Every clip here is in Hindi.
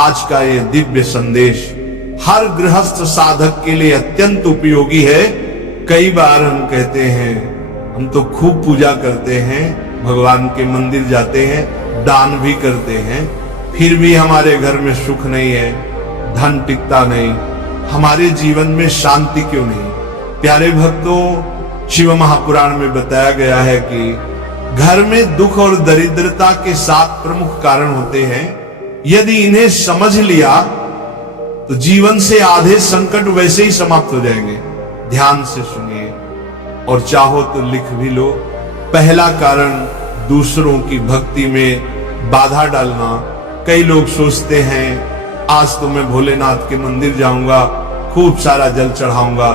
आज का ये दिव्य संदेश हर गृहस्थ साधक के लिए अत्यंत उपयोगी है। कई बार हम कहते हैं, हम तो खूब पूजा करते हैं, भगवान के मंदिर जाते हैं, दान भी करते हैं, फिर भी हमारे घर में सुख नहीं है, धन टिकता नहीं, हमारे जीवन में शांति क्यों नहीं। प्यारे भक्तों, शिव महापुराण में बताया गया है कि घर में दुख और दरिद्रता के 7 प्रमुख कारण होते हैं। यदि इन्हें समझ लिया तो जीवन से आधे संकट वैसे ही समाप्त हो जाएंगे। ध्यान से सुनिए और चाहो तो लिख भी लो। पहला कारण, दूसरों की भक्ति में बाधा डालना। कई लोग सोचते हैं आज तो मैं भोलेनाथ के मंदिर जाऊंगा, खूब सारा जल चढ़ाऊंगा,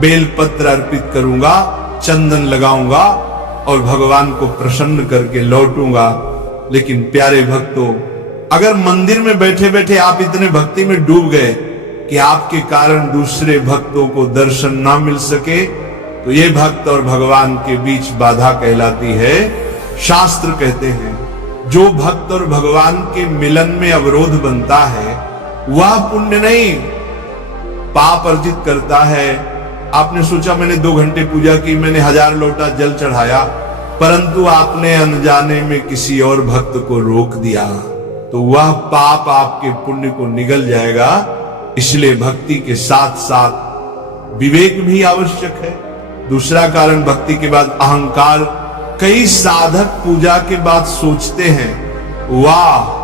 बेलपत्र अर्पित करूंगा, चंदन लगाऊंगा और भगवान को प्रसन्न करके लौटूंगा। लेकिन प्यारे भक्तों, अगर मंदिर में बैठे बैठे आप इतने भक्ति में डूब गए कि आपके कारण दूसरे भक्तों को दर्शन ना मिल सके, तो ये भक्त और भगवान के बीच बाधा कहलाती है। शास्त्र कहते हैं जो भक्त और भगवान के मिलन में अवरोध बनता है वह पुण्य नहीं, पाप अर्जित करता है। आपने सोचा मैंने 2 घंटे पूजा की, मैंने 1000 लोटा जल चढ़ाया, परंतु आपने अनजाने में किसी और भक्त को रोक दिया, तो वह पाप आपके पुण्य को निगल जाएगा। इसलिए भक्ति के साथ साथ विवेक भी आवश्यक है। दूसरा कारण, भक्ति के बाद अहंकार। कई साधक पूजा के बाद सोचते हैं, वाह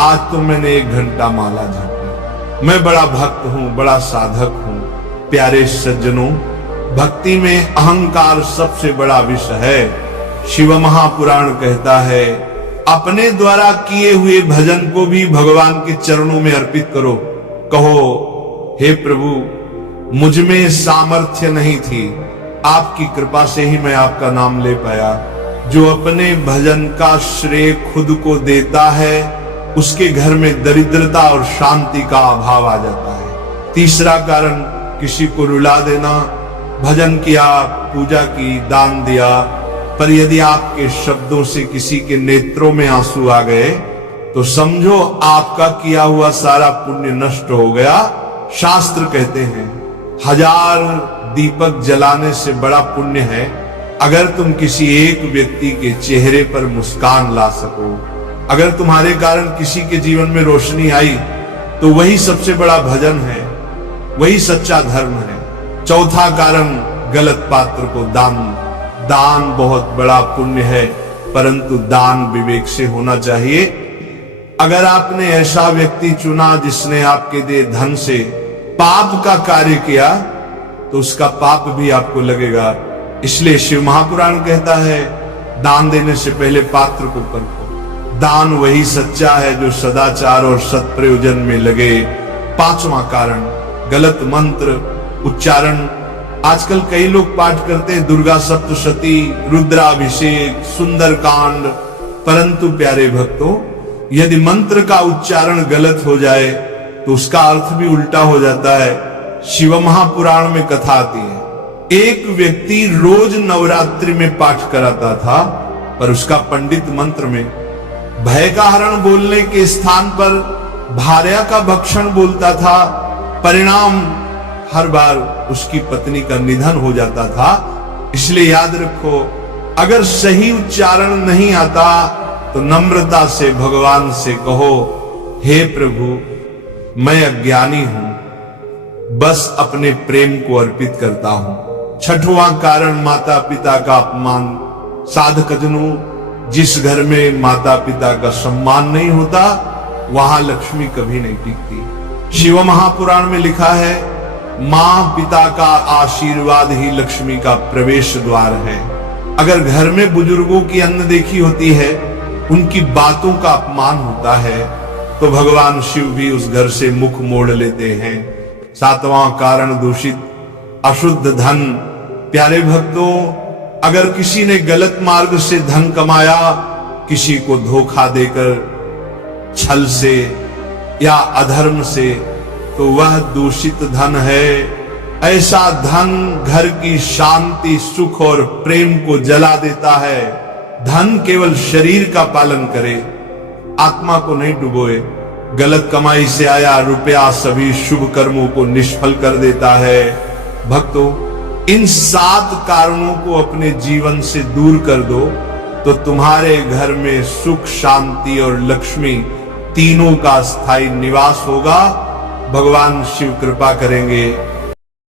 आज तो मैंने 1 घंटा माला जपी, मैं बड़ा भक्त हूं, बड़ा साधक हूं। प्यारे सज्जनों, भक्ति में अहंकार सबसे बड़ा विष है। शिव महापुराण कहता है, अपने द्वारा किए हुए भजन को भी भगवान के चरणों में अर्पित करो। कहो, हे प्रभु मुझ में सामर्थ्य नहीं थी, आपकी कृपा से ही मैं आपका नाम ले पाया। जो अपने भजन का श्रेय खुद को देता है उसके घर में दरिद्रता और शांति का अभाव आ जाता है। तीसरा कारण, किसी को रुला देना। भजन किया, पूजा की, दान दिया, पर यदि आपके शब्दों से किसी के नेत्रों में आंसू आ गए तो समझो आपका किया हुआ सारा पुण्य नष्ट हो गया। शास्त्र कहते हैं 1000 दीपक जलाने से बड़ा पुण्य है अगर तुम किसी एक व्यक्ति के चेहरे पर मुस्कान ला सको। अगर तुम्हारे कारण किसी के जीवन में रोशनी आई तो वही सबसे बड़ा भजन है, वही सच्चा धर्म है। चौथा कारण, गलत पात्र को दान। दान बहुत बड़ा पुण्य है, परंतु दान विवेक से होना चाहिए। अगर आपने ऐसा व्यक्ति चुना जिसने आपके लिए धन से पाप का कार्य किया तो उसका पाप भी आपको लगेगा। इसलिए शिव महापुराण कहता है, दान देने से पहले पात्र को परखो। दान वही सच्चा है जो सदाचार और सत्प्रयोजन में लगे। 5वां कारण, गलत मंत्र उच्चारण। आजकल कई लोग पाठ करते हैं दुर्गा सप्तशती, रुद्राभिषेक, सुंदरकांड, परंतु प्यारे भक्तों, यदि मंत्र का उच्चारण गलत हो जाए तो उसका अर्थ भी उल्टा हो जाता है। शिव महापुराण में कथा आती है, एक व्यक्ति रोज नवरात्रि में पाठ कराता था, पर उसका पंडित मंत्र में भय का हरण बोलने के स्थान पर भार्या का भक्षण बोलता था। परिणाम हर बार उसकी पत्नी का निधन हो जाता था। इसलिए याद रखो, अगर सही उच्चारण नहीं आता तो नम्रता से भगवान से कहो, हे प्रभु मैं अज्ञानी हूं, बस अपने प्रेम को अर्पित करता हूं। 6वां कारण, माता पिता का अपमान। साधकजनों, जिस घर में माता पिता का सम्मान नहीं होता वहां लक्ष्मी कभी नहीं टिकती। शिव महापुराण में लिखा है, मां पिता का आशीर्वाद ही लक्ष्मी का प्रवेश द्वार है। अगर घर में बुजुर्गों की अनदेखी होती है, उनकी बातों का अपमान होता है, तो भगवान शिव भी उस घर से मुख मोड़ लेते हैं। 7वां कारण, दूषित अशुद्ध धन। प्यारे भक्तों, अगर किसी ने गलत मार्ग से धन कमाया, किसी को धोखा देकर, छल से या अधर्म से, तो वह दूषित धन है। ऐसा धन घर की शांति, सुख और प्रेम को जला देता है। धन केवल शरीर का पालन करे, आत्मा को नहीं डुबोए। गलत कमाई से आया रुपया सभी शुभ कर्मों को निष्फल कर देता है। भक्तों, इन 7 कारणों को अपने जीवन से दूर कर दो तो तुम्हारे घर में सुख, शांति और लक्ष्मी तीनों का स्थायी निवास होगा। भगवान शिव कृपा करेंगे।